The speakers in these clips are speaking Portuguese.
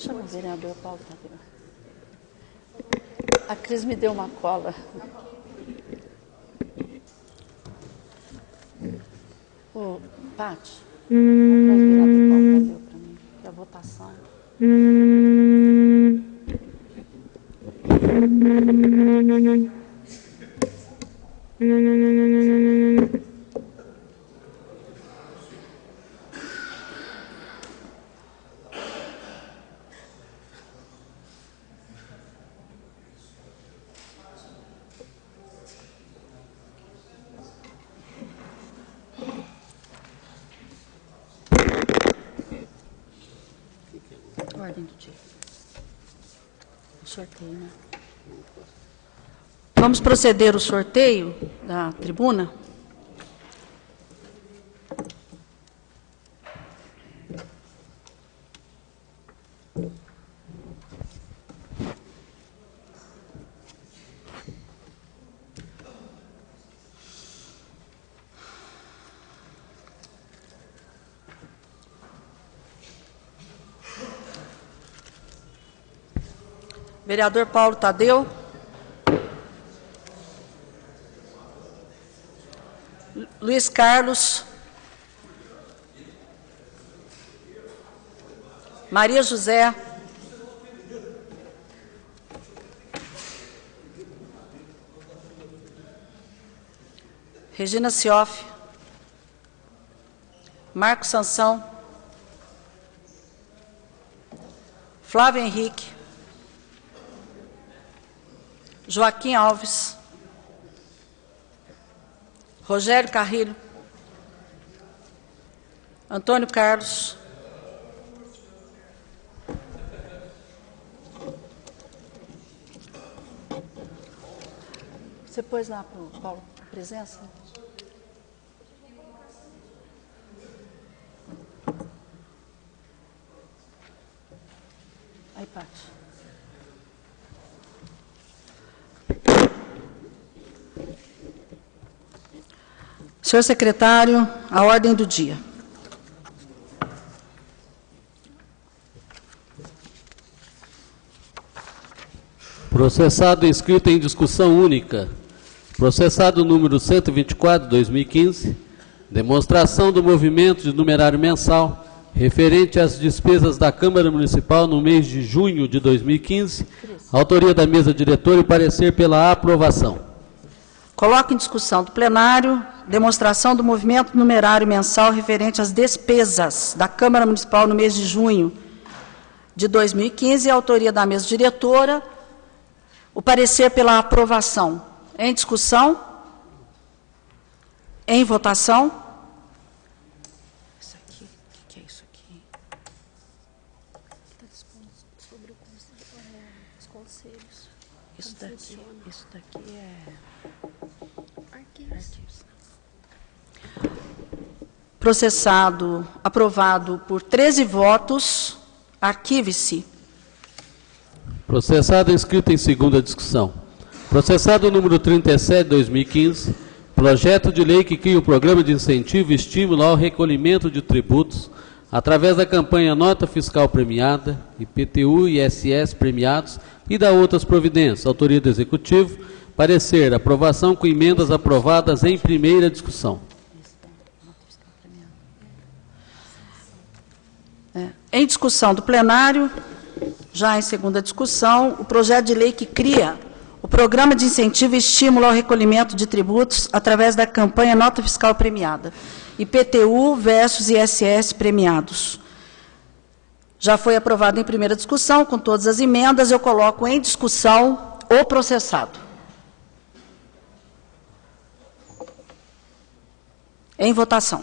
Chama o vereador Paulo Tadeu. A Cris me deu uma cola. Ô, Pati, traz o vereador Paulo Tadeu para mim, que é a votação. Ordem do dia. Sorteio, né? Vamos proceder o sorteio da tribuna. Vereador Paulo Tadeu. Luiz Carlos. Maria José. Regina Cioff. Marcos Sansão. Flávio Henrique. Joaquim Alves. Rogério Carrilho. Antônio Carlos. Você pôs lá para o Paulo a presença? Aí, Pati. Senhor secretário, a ordem do dia. Processado inscrito em discussão única. Processado número 124, 2015. Demonstração do movimento de numerário mensal referente às despesas da Câmara Municipal no mês de junho de 2015. Autoria da mesa diretora e parecer pela aprovação. Coloco em discussão do plenário demonstração do movimento numerário mensal referente às despesas da Câmara Municipal no mês de junho de 2015, autoria da mesa diretora, o parecer pela aprovação. Em discussão? Em votação? Isso aqui, o que é isso aqui? Está dispondo sobre os conselhos. Isso daqui é... Arquivos. Processado, aprovado por 13 votos, arquive-se. Processado inscrito em segunda discussão. Processado número 37, 2015, projeto de lei que cria o programa de incentivo e estímulo ao recolhimento de tributos através da campanha Nota Fiscal Premiada, IPTU e ISS premiados e da outras providências. Autoria do Executivo. Parecer, aprovação com emendas aprovadas em primeira discussão. Em discussão do plenário, já em segunda discussão, o projeto de lei que cria o Programa de Incentivo e Estímulo ao Recolhimento de Tributos através da campanha Nota Fiscal Premiada, IPTU versus ISS premiados. Já foi aprovado em primeira discussão, com todas as emendas, eu coloco em discussão o processado. Em votação.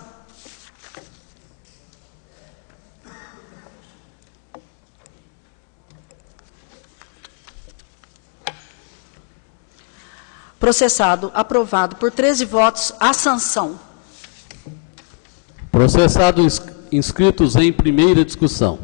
Processado, aprovado por 13 votos, a sanção. Processado inscritos em primeira discussão.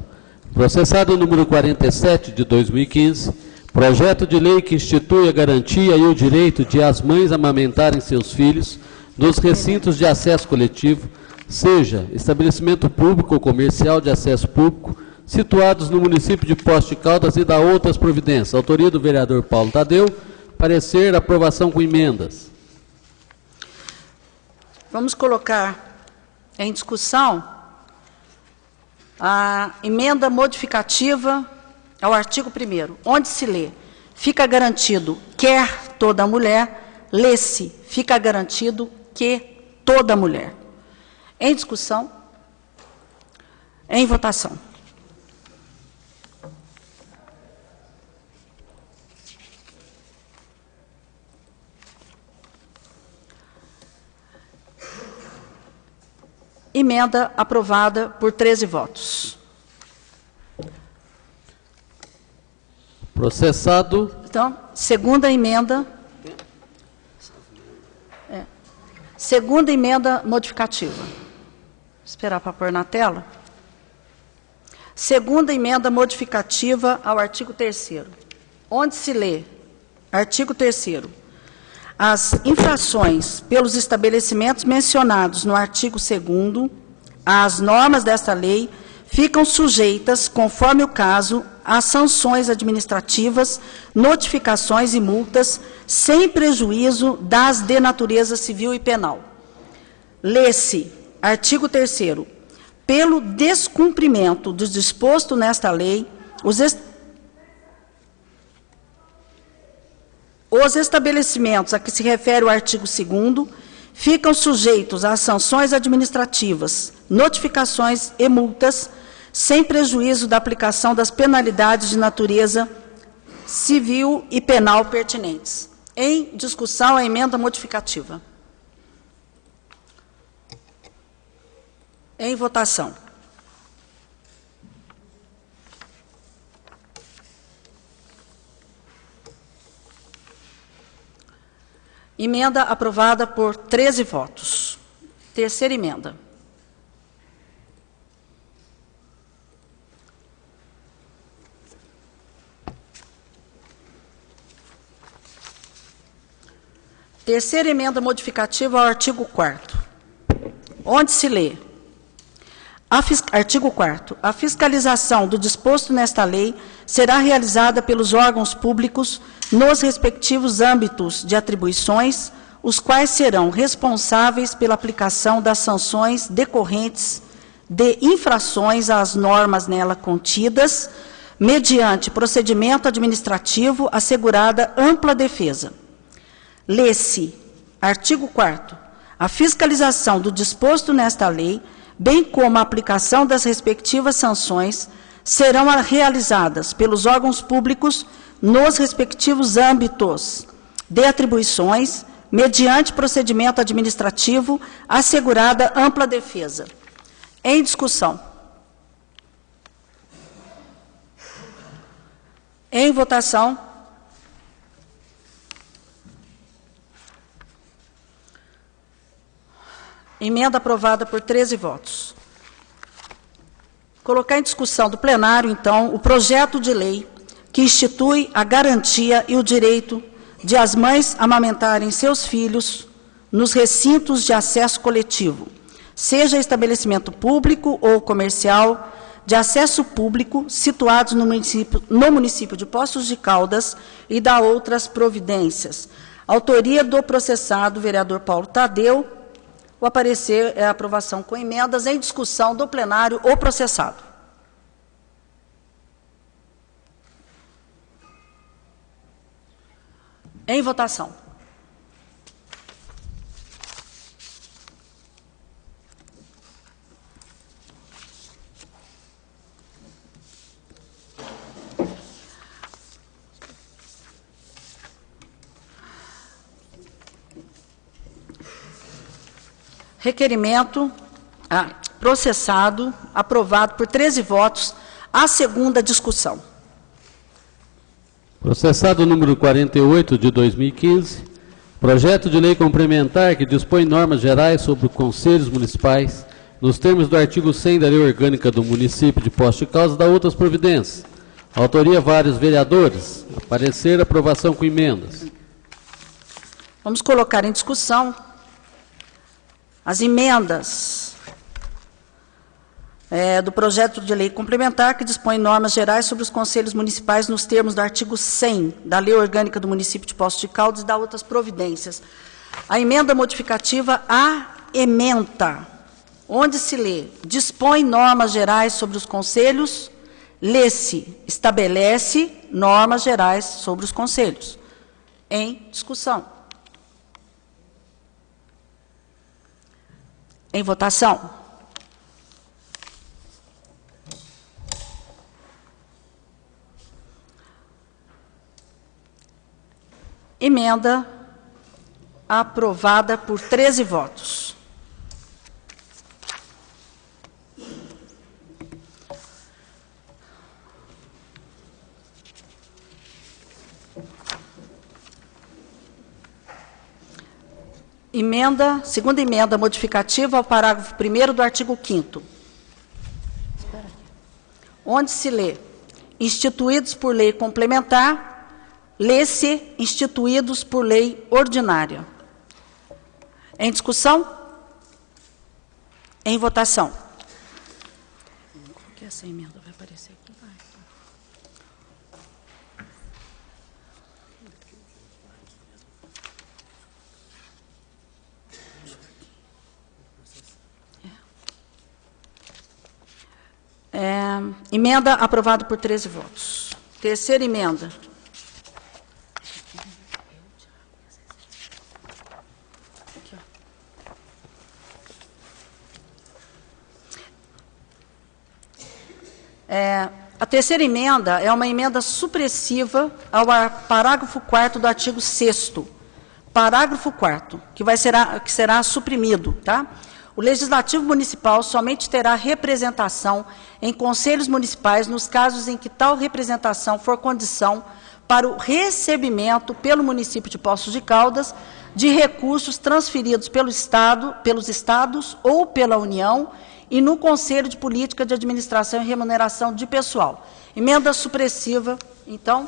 Processado número 47 de 2015, projeto de lei que institui a garantia e o direito de as mães amamentarem seus filhos nos recintos de acesso coletivo, seja estabelecimento público ou comercial de acesso público, situados no município de Poços de Caldas e da outras providências. Autoria do vereador Paulo Tadeu. Parecer, aprovação com emendas. Vamos colocar em discussão a emenda modificativa ao artigo 1º, onde se lê: fica garantido quer toda mulher, lê-se: fica garantido que toda mulher. Em discussão, em votação. Emenda aprovada por 13 votos. Processado. Então, segunda emenda. Segunda emenda modificativa. Vou esperar para pôr na tela. Segunda emenda modificativa ao artigo 3º. Onde se lê, artigo 3º, as infrações pelos estabelecimentos mencionados no artigo 2º, às normas desta lei, ficam sujeitas, conforme o caso, às sanções administrativas, notificações e multas, sem prejuízo das de natureza civil e penal. Lê-se, artigo 3º, pelo descumprimento do disposto nesta lei, os estabelecimentos a que se refere o artigo 2º ficam sujeitos às sanções administrativas, notificações e multas, sem prejuízo da aplicação das penalidades de natureza civil e penal pertinentes. Em discussão, a emenda modificativa. Em votação. Emenda aprovada por 13 votos. Terceira emenda. Terceira emenda modificativa ao artigo 4º. Onde se lê: artigo 4º. A fiscalização do disposto nesta lei será realizada pelos órgãos públicos nos respectivos âmbitos de atribuições, os quais serão responsáveis pela aplicação das sanções decorrentes de infrações às normas nela contidas, mediante procedimento administrativo assegurada ampla defesa. Lê-se, artigo 4º, a fiscalização do disposto nesta lei, bem como a aplicação das respectivas sanções, serão realizadas pelos órgãos públicos nos respectivos âmbitos de atribuições, mediante procedimento administrativo, assegurada ampla defesa. Em discussão. Em votação. Emenda aprovada por 13 votos. Colocar em discussão do plenário, então, o projeto de lei que institui a garantia e o direito de as mães amamentarem seus filhos nos recintos de acesso coletivo, seja estabelecimento público ou comercial, de acesso público, situados no município de Poços de Caldas e da outras providências. Autoria do processado, vereador Paulo Tadeu. O parecer é a aprovação com emendas. Em discussão do plenário, o processado. Em votação. Requerimento processado, aprovado por 13 votos. A segunda discussão. Processado número 48 de 2015, projeto de lei complementar que dispõe normas gerais sobre os conselhos municipais, nos termos do artigo 100 da Lei Orgânica do município de Poços de Caldas e da outras providências. Autoria vários vereadores. Parecer, aprovação com emendas. Vamos colocar em discussão as emendas do projeto de lei complementar que dispõe normas gerais sobre os conselhos municipais nos termos do artigo 100 da Lei Orgânica do Município de Poços de Caldas e da outras providências. A emenda modificativa ementa, onde se lê, dispõe normas gerais sobre os conselhos, lê-se, estabelece normas gerais sobre os conselhos. Em discussão. Em votação. Emenda aprovada por 13 votos. Segunda emenda modificativa ao parágrafo 1º do artigo 5º. Onde se lê, instituídos por lei complementar, lê-se instituídos por lei ordinária. Em discussão? Em votação. Como que essa emenda vai aparecer aqui? Vai. Emenda aprovada por 13 votos. Terceira emenda. A terceira emenda é uma emenda supressiva ao parágrafo 4º do artigo 6º. Parágrafo 4º, que será suprimido, tá? O Legislativo Municipal somente terá representação em conselhos municipais nos casos em que tal representação for condição para o recebimento pelo município de Poços de Caldas de recursos transferidos pelos estados ou pela União e no Conselho de Política de Administração e Remuneração de Pessoal. Emenda supressiva, então,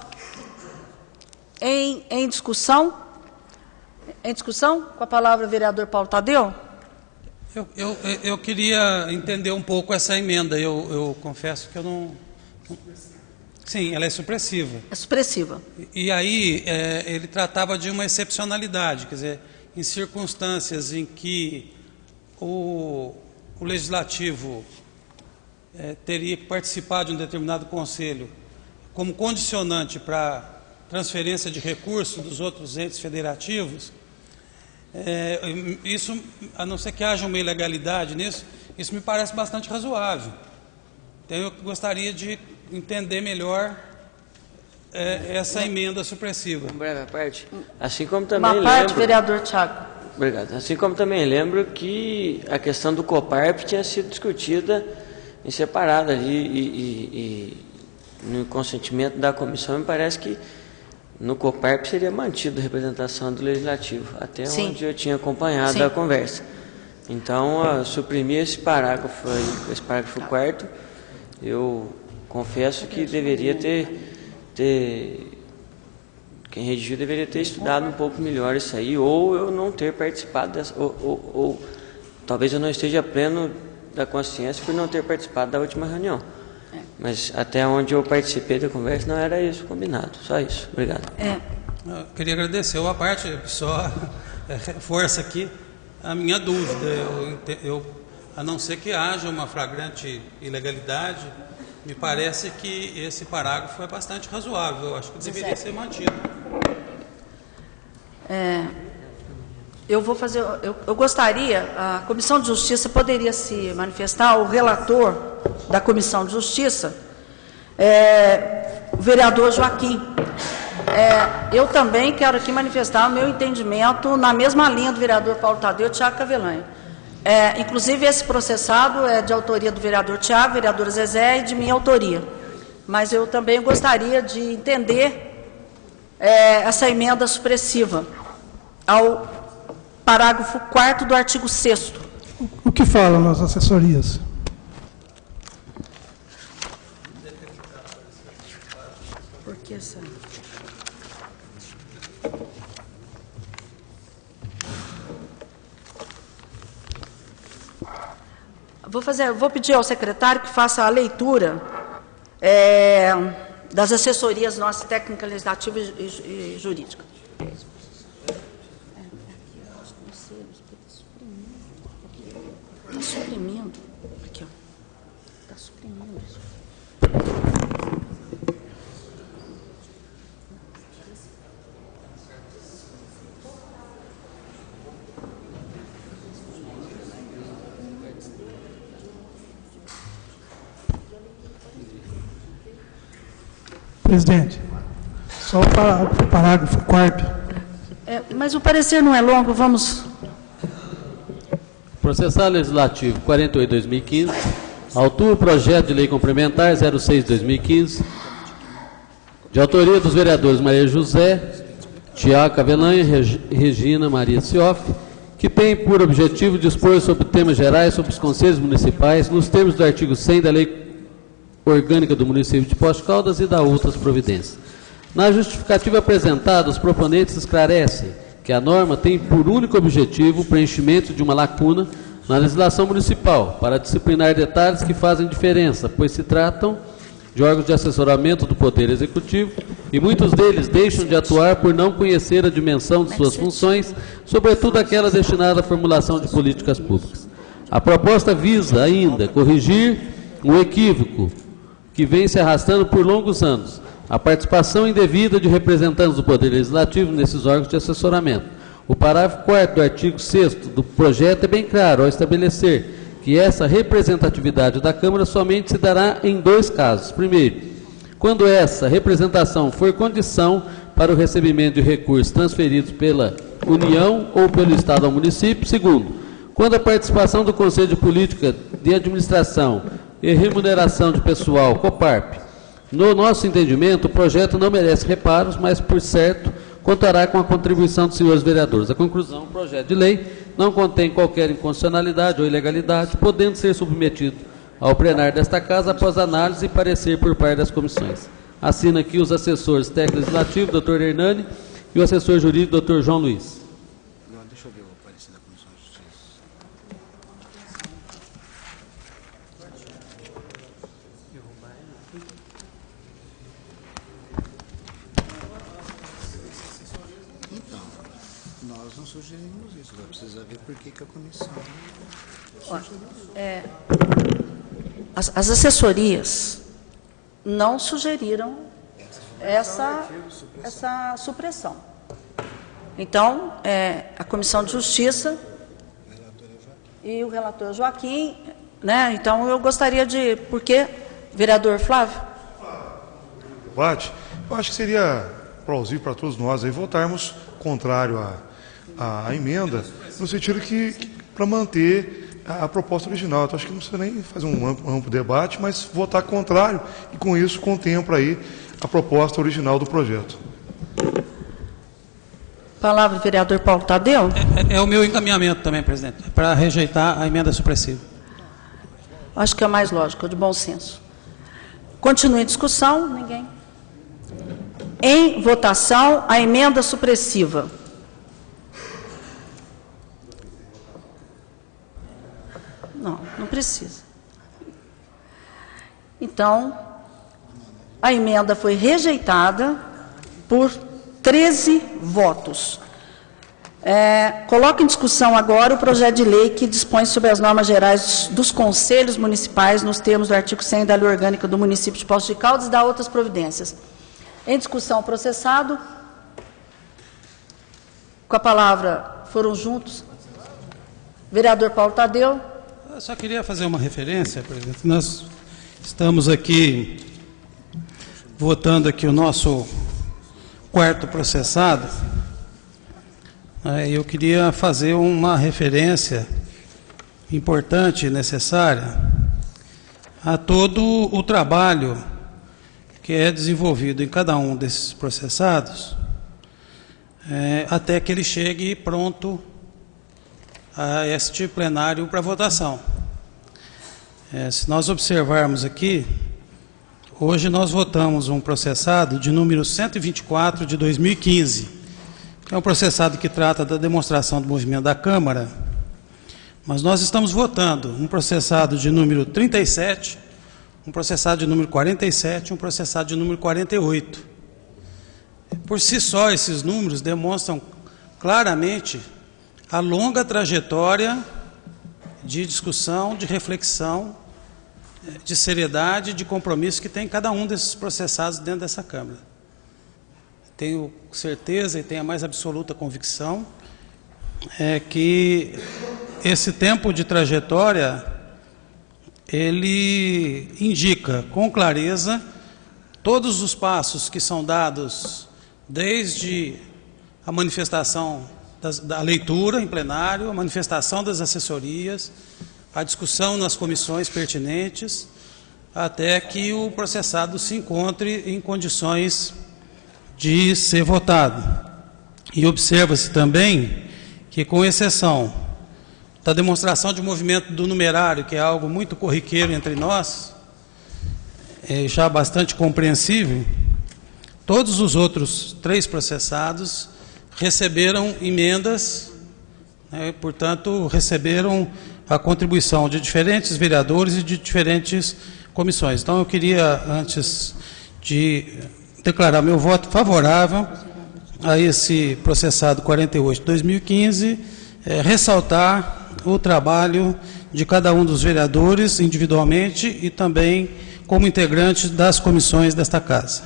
em discussão. Em discussão, com a palavra o vereador Paulo Tadeu. Eu queria entender um pouco essa emenda. Eu confesso que eu não... Sim, ela é supressiva. É supressiva. E aí, ele tratava de uma excepcionalidade, quer dizer, em circunstâncias em que o Legislativo teria que participar de um determinado conselho como condicionante para transferência de recursos dos outros entes federativos, isso, a não ser que haja uma ilegalidade nisso, isso me parece bastante razoável. Então, eu gostaria de entender melhor essa emenda supressiva. Uma breve parte. Assim como também uma parte, vereador Thiago. Obrigado. Assim como também lembro que a questão do COPARP tinha sido discutida em separado ali e no consentimento da comissão, me parece que no COPARP seria mantido a representação do Legislativo, até Sim. onde eu tinha acompanhado Sim. a conversa. Então, suprimir esse parágrafo aí, esse parágrafo 4º, eu confesso que deveria ter quem redigiu deveria ter estudado um pouco melhor isso aí, ou eu não ter participado dessa, ou talvez eu não esteja pleno da consciência por não ter participado da última reunião. Mas até onde eu participei da conversa não era isso combinado. Só isso. Obrigado. Eu queria agradecer a parte, só reforça aqui a minha dúvida. A não ser que haja uma flagrante ilegalidade, me parece que esse parágrafo é bastante razoável. Eu acho que deveria ser mantido. Eu gostaria, a Comissão de Justiça poderia se manifestar, o relator da Comissão de Justiça, o vereador Joaquim. Eu também quero aqui manifestar o meu entendimento na mesma linha do vereador Paulo Tadeu e Thiago Cavelanha. Inclusive, esse processado é de autoria do vereador Thiago, vereador Zezé e de minha autoria. Mas eu também gostaria de entender essa emenda supressiva ao parágrafo 4º do artigo 6º. O que falam nas assessorias? Por que essa? Vou pedir ao secretário que faça a leitura das assessorias nossas, técnica, legislativa e jurídica. Está suprimindo. Aqui, ó. Está suprimindo isso. Presidente, só o parágrafo 4º. Mas o parecer não é longo, vamos... Processado Legislativo 48/2015, autua o projeto de lei complementar 06/2015, de autoria dos vereadores Maria José, Tiago Cavelanha e Regina Maria Sioff, que tem por objetivo dispor sobre temas gerais sobre os conselhos municipais, nos termos do artigo 100 da Lei Orgânica do Município de Poços de Caldas e da outras providências. Na justificativa apresentada, os proponentes esclarecem que a norma tem por único objetivo o preenchimento de uma lacuna na legislação municipal para disciplinar detalhes que fazem diferença, pois se tratam de órgãos de assessoramento do Poder Executivo e muitos deles deixam de atuar por não conhecer a dimensão de suas funções, sobretudo aquela destinada à formulação de políticas públicas. A proposta visa ainda corrigir um equívoco que vem se arrastando por longos anos, a participação indevida de representantes do Poder Legislativo nesses órgãos de assessoramento. O parágrafo 4º do artigo 6º do projeto é bem claro ao estabelecer que essa representatividade da Câmara somente se dará em 2 casos. Primeiro, quando essa representação for condição para o recebimento de recursos transferidos pela União ou pelo Estado ao município. Segundo, quando a participação do Conselho de Política de Administração e Remuneração de Pessoal, COPARP. No nosso entendimento, o projeto não merece reparos, mas, por certo, contará com a contribuição dos senhores vereadores. A conclusão, o projeto de lei não contém qualquer inconstitucionalidade ou ilegalidade, podendo ser submetido ao plenário desta Casa após análise e parecer por parte das comissões. Assina aqui os assessores técnico legislativo, doutor Hernani, e o assessor jurídico, doutor João Luiz. Deixa eu ver o parecer da Comissão de Justiça. Então, nós não sugerimos isso, vai precisar ver por que a comissão As assessorias não sugeriram essa supressão. Então, a Comissão de Justiça e o relator Joaquim, né? Então, eu gostaria de... Por quê? Vereador Flávio? Eu acho que seria plausível para todos nós aí votarmos contrário à emenda, no sentido que para manter a proposta original. Então, acho que não precisa nem fazer um amplo debate, mas votar contrário e, com isso, contempla aí a proposta original do projeto. Palavra do vereador Paulo Tadeu. É o meu encaminhamento também, presidente, para rejeitar a emenda supressiva. Acho que é mais lógico, de bom senso. Continua em discussão. Ninguém. Em votação, a emenda supressiva. Não precisa. Então, a emenda foi rejeitada por 13 votos. Coloco em discussão agora o projeto de lei que dispõe sobre as normas gerais dos conselhos municipais nos termos do artigo 100 da Lei Orgânica do Município de Poços de Caldas e da outras providências. Em discussão, processado. Com a palavra, foram juntos. Vereador Paulo Tadeu. Eu só queria fazer uma referência, presidente. Nós estamos aqui votando aqui o nosso 4º processado. Eu queria fazer uma referência importante e necessária a todo o trabalho que é desenvolvido em cada um desses processados, até que ele chegue pronto a este plenário para votação. Se nós observarmos aqui, hoje nós votamos um processado de número 124 de 2015, que é um processado que trata da demonstração do movimento da Câmara Mas nós estamos votando um processado de número 37, um processado de número 47 e um processado de número 48. Por si só, esses números demonstram claramente a longa trajetória de discussão, de reflexão, de seriedade, de compromisso que tem cada um desses processados dentro dessa Câmara. Tenho certeza e tenho a mais absoluta convicção que esse tempo de trajetória, ele indica com clareza todos os passos que são dados desde a manifestação da leitura em plenário, a manifestação das assessorias, a discussão nas comissões pertinentes, até que o processado se encontre em condições de ser votado. E observa-se também que, com exceção da demonstração de movimento do numerário, que é algo muito corriqueiro entre nós, já bastante compreensível, todos os outros 3 processados receberam emendas, portanto, receberam a contribuição de diferentes vereadores e de diferentes comissões. Então, eu queria, antes de declarar meu voto favorável a esse processado 48 de 2015, ressaltar o trabalho de cada um dos vereadores individualmente e também como integrantes das comissões desta Casa.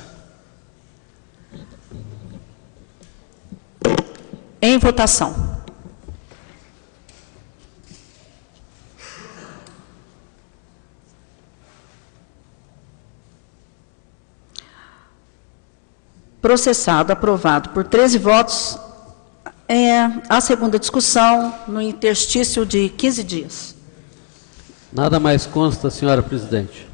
Em votação. Processado aprovado por 13 votos, a segunda discussão no interstício de 15 dias. Nada mais consta, senhora presidente.